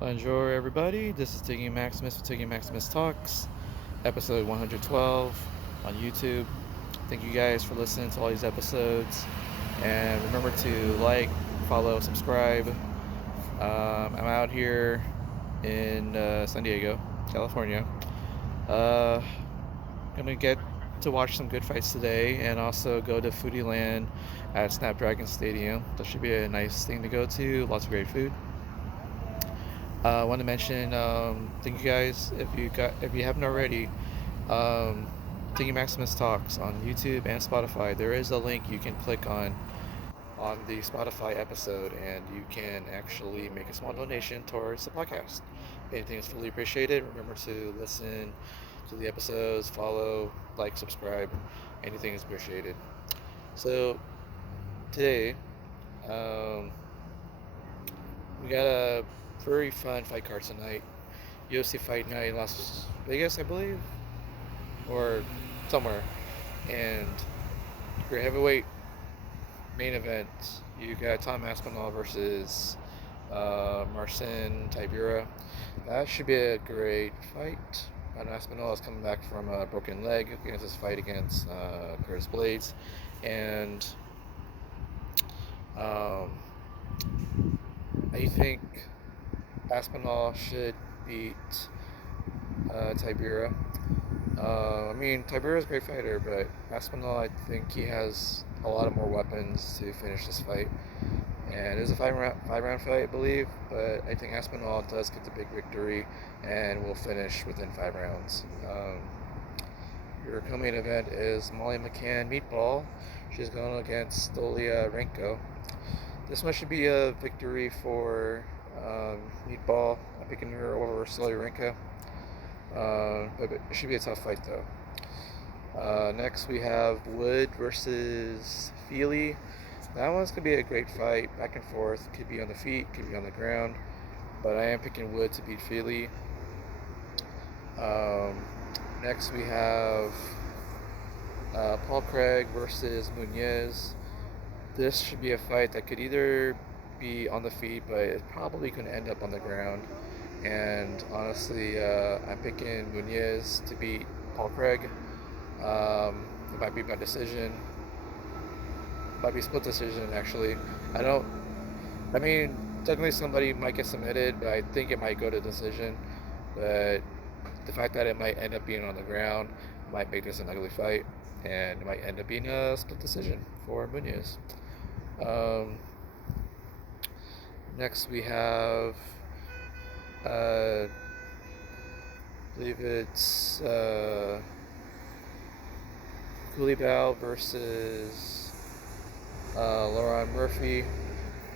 Bonjour, everybody. This is Tiggy Maximus with Tiggy Maximus Talks, episode 112 on YouTube. Thank you guys for listening to all these episodes. And remember to like, follow, subscribe. I'm out here in San Diego, California. Uh, gonna get to watch some good fights today and also go to Foodie Land at Snapdragon Stadium. That should be a nice thing to go to. Lots of great food. I want to mention, thank you guys if you haven't already. Um, Tiggy Maximus Talks on YouTube and Spotify. There is a link you can click on the Spotify episode, and you can actually make a small donation towards the podcast. Anything is fully appreciated. Remember to listen to the episodes, follow, like, subscribe. Anything is appreciated. So today, um, we got a very fun fight card tonight. UFC Fight Night in Las Vegas, I believe, or somewhere. And your heavyweight main event, you got Tom Aspinall versus Marcin Tybura. That should be a great fight. Aspinall is coming back from a broken leg against his fight against Curtis Blades, and um, I think Aspinall should beat Tybura. Tybura is a great fighter, but Aspinall, I think he has a lot of more weapons to finish this fight. And it is a five round fight, I believe, but I think Aspinall does get the big victory and will finish within 5 rounds. Your co-main event is Molly McCann Meatball. She's going against Stolia Renko. This one should be a victory for Meatball. I'm picking her over Stolia Renko. But it should be a tough fight, though. Next, we have Wood versus Feely. That one's going to be a great fight, back and forth. Could be on the feet, could be on the ground. But I am picking Wood to beat Feely. Next, we have Paul Craig versus Munoz. This should be a fight that could either be on the feet, but it's probably going to end up on the ground. And honestly, I'm picking Munoz to beat Paul Craig. It might be by decision. Might be split decision, actually. Technically somebody might get submitted, but I think it might go to decision. But the fact that it might end up being on the ground might make this an ugly fight, and it might end up being a split decision for Munoz. Next we have, I believe it's Koulibaly versus Laurent Murphy.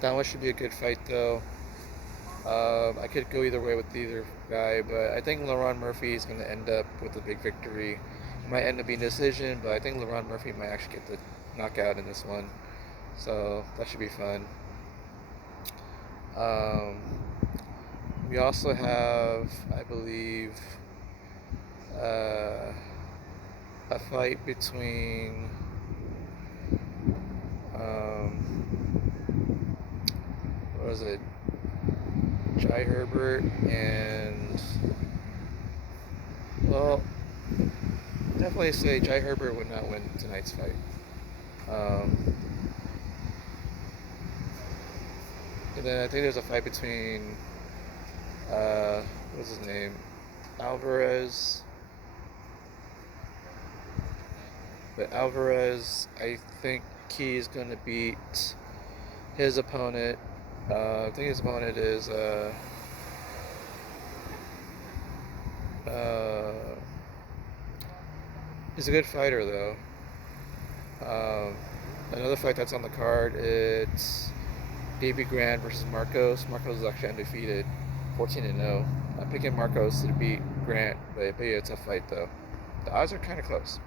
That one should be a good fight, though. I could go either way with either guy, but I think Laurent Murphy is going to end up with a big victory. It might end up being a decision, but I think Laurent Murphy might actually get the knockout in this one. So that should be fun. We also have, I believe, a fight between what was it? Jai Herbert and, well, definitely say Jai Herbert would not win tonight's fight. And then I think there's a fight between what's his name? Alvarez. But Alvarez, I think he's gonna beat his opponent. I think his opponent is he's a good fighter, though. Another fight that's on the card, it's Davey Grant versus Marcos. Marcos is actually undefeated, 14-0. I'm picking Marcos to beat Grant, but yeah, it's a fight, though. The odds are kind of close.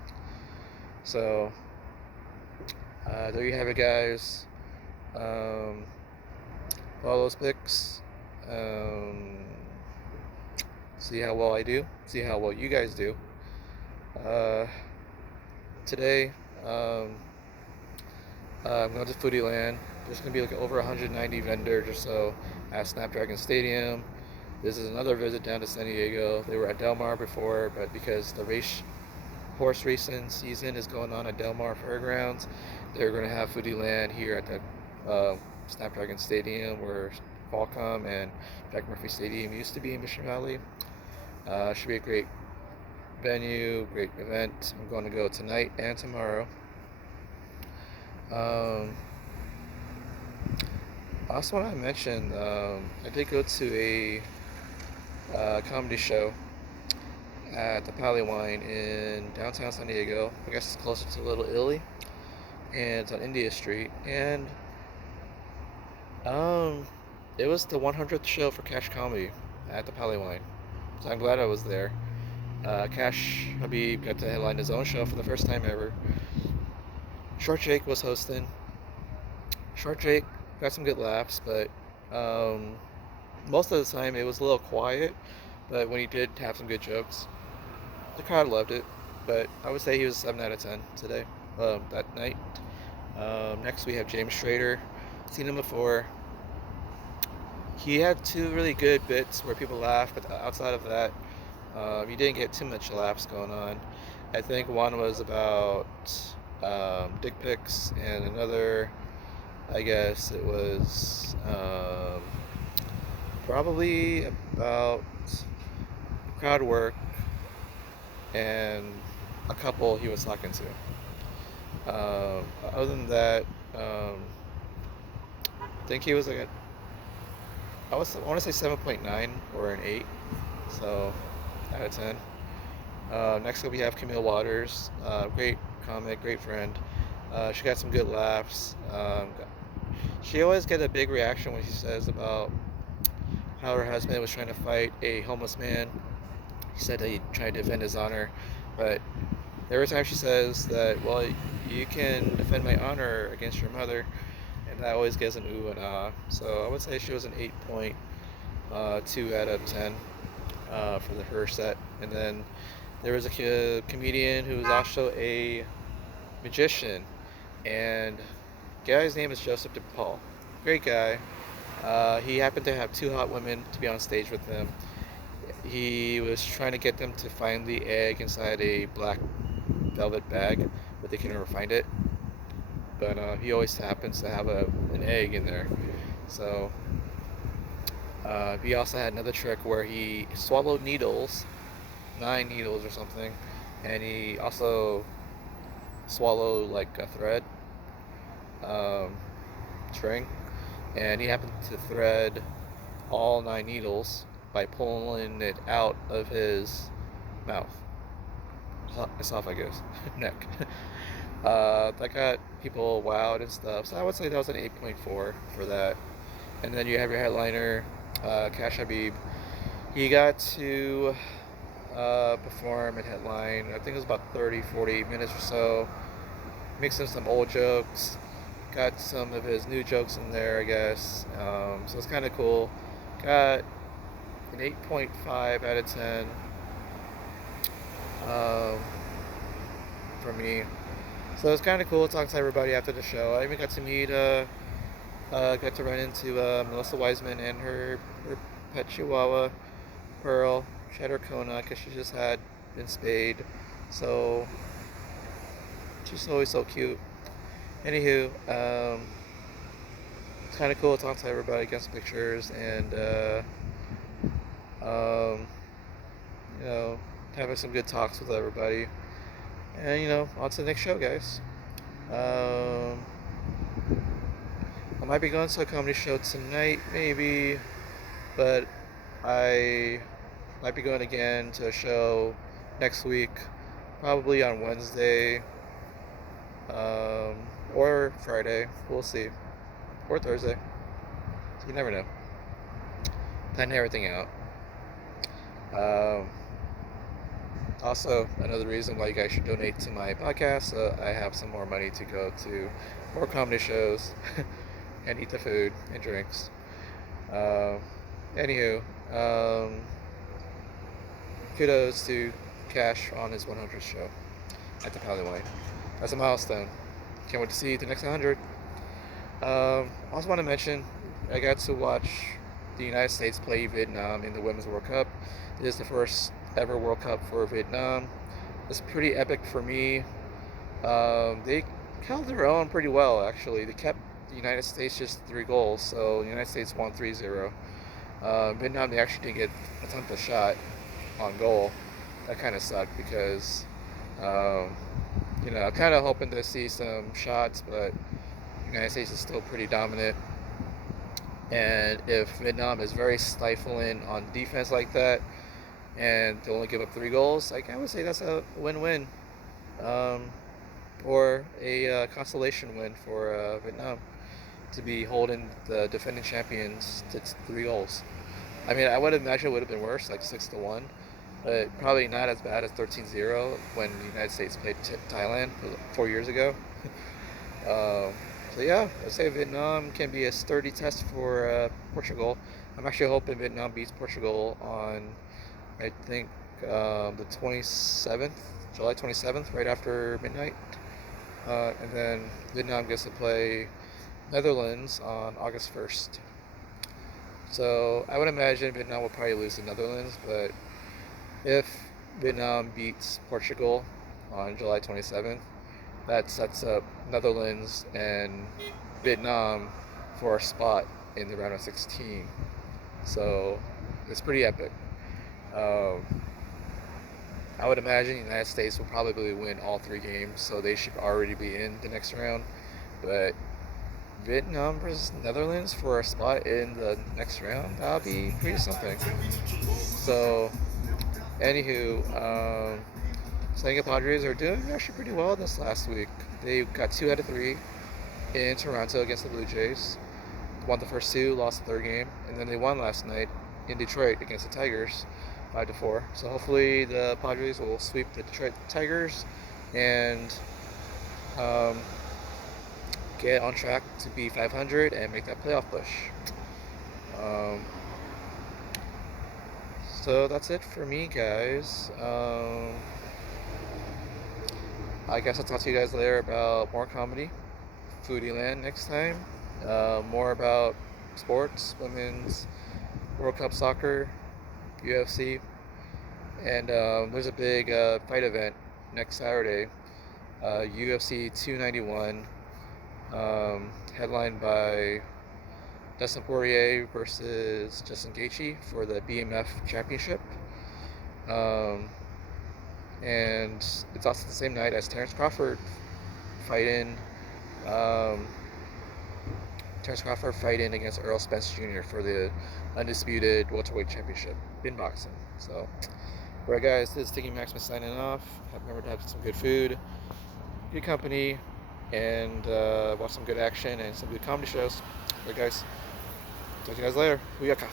So there you have it, guys. Follow those picks. See how well I do. See how well you guys do. Today, I'm going to Foodie Land. There's going to be like over 190 vendors or so at Snapdragon Stadium. This is another visit down to San Diego. They were at Del Mar before, but because the horse racing season is going on at Del Mar Fairgrounds, they're going to have Foodie Land here at the Snapdragon Stadium, where Qualcomm and Jack Murphy Stadium used to be in Mission Valley. Should be a great venue, great event. I'm going to go tonight and tomorrow. I also want to mention, I did go to a comedy show at the Palywine in downtown San Diego. I guess it's closer to Little Italy, and it's on India Street. And it was the 100th show for Cash Comedy at the Palywine, so I'm glad I was there. Cash Habib got to headline his own show for the first time ever. Short Jake was hosting. Short Jake got some good laughs, but most of the time it was a little quiet. But when he did have some good jokes, the crowd loved it. But I would say he was 7 out of 10 today, that night. Next we have James Schrader. Seen him before. He had 2 really good bits where people laughed, but outside of that, he didn't get too much laughs going on. I think one was about dick pics, and another, I guess it was probably about crowd work and a couple he was talking to. Other than that, I think he was like I want to say 7.9 or an 8, so out of 10. Next up we have Camille Waters, great comic, great friend. She got some good laughs. She always gets a big reaction when she says about how her husband was trying to fight a homeless man. He said that he tried to defend his honor, but every time she says that, well, you can defend my honor against your mother, and that always gets an ooh and ah. So I would say she was an 8.2 out of 10 for her set. And then there was a comedian who was also a magician, and the guy's name is Joseph DePaul. Great guy. He happened to have 2 hot women to be on stage with him. He was trying to get them to find the egg inside a black velvet bag, but they can never find it. But he always happens to have an egg in there. So he also had another trick where he swallowed needles, 9 needles or something, and he also swallowed like a thread string, and he happened to thread all 9 needles by pulling it out of his mouth, esophagus, neck. That got people wowed and stuff, so I would say that was an 8.4 for that. And then you have your headliner, Cash Habib. He got to perform and headline, I think it was about 30-40 minutes or so, mixing some old jokes, got some of his new jokes in there, I guess. So it's kind of cool. Got an 8.5 out of 10 for me. So it's kind of cool talking to everybody after the show. I even got to meet, got to run into Melissa Wiseman and her pet Chihuahua, Pearl. She had her Kona because she just had been spayed. So she's always so cute. Anywho, it's kind of cool talking to everybody, get some pictures, and having some good talks with everybody. And on to the next show, guys. I might be going to a comedy show tonight, maybe, but I might be going again to a show next week, probably on Wednesday, or Friday. We'll see, or Thursday. So you never know. Planning everything out. Also, another reason why you guys should donate to my podcast, so I have some more money to go to more comedy shows and eat the food and drinks. Anywho, kudos to Cash on his 100th show at the Palywine. That's a milestone. Can't wait to see the next 100. I also want to mention, I got to watch the United States play Vietnam in the Women's World Cup. It is the first ever World Cup for Vietnam. It's pretty epic for me. They held their own pretty well, actually. They kept the United States just 3 goals, so the United States won 3-0. Vietnam, they actually didn't get a ton of a shot on goal. That kind of sucked because, um, I'm kind of hoping to see some shots, but the United States is still pretty dominant. And if Vietnam is very stifling on defense like that, and they only give up 3 goals, I would say that's a win-win, um, or a consolation win for Vietnam to be holding the defending champions to 3 goals. I mean, I would imagine it would have been worse, like 6-1, but probably not as bad as 13-0 when the United States played Thailand 4 years ago. Um, so yeah, I'd say Vietnam can be a sturdy test for Portugal. I'm actually hoping Vietnam beats Portugal on, I think, the 27th, July 27th, right after midnight. And then Vietnam gets to play Netherlands on August 1st. So I would imagine Vietnam will probably lose to Netherlands, but if Vietnam beats Portugal on July 27th, that sets up Netherlands and Vietnam for a spot in the round of 16. So it's pretty epic. Um, I would imagine the United States will probably win all 3 games, so they should already be in the next round. But Vietnam versus Netherlands for a spot in the next round, that'll be pretty something. So, anywho, San Padres are doing actually pretty well this last week. They got 2 out of 3 in Toronto against the Blue Jays. Won the first 2, lost the 3rd game, and then they won last night in Detroit against the Tigers, 5-4. So hopefully the Padres will sweep the Detroit Tigers and get on track to be 500 and make that playoff push. So that's it for me, guys. I guess I'll talk to you guys later about more comedy, Foodie Land next time. More about sports, women's World Cup soccer, UFC, and there's a big fight event next Saturday, UFC 291, headlined by Dustin Poirier versus Justin Gaethje for the BMF Championship. And it's also the same night as Terrence Crawford fighting against Earl Spence Jr. for the undisputed welterweight championship in boxing. So, alright guys, this is Tiggy Maximus signing off. Remember to have some good food, good company, and watch some good action and some good comedy shows. Alright guys, talk to you guys later. Booyaka.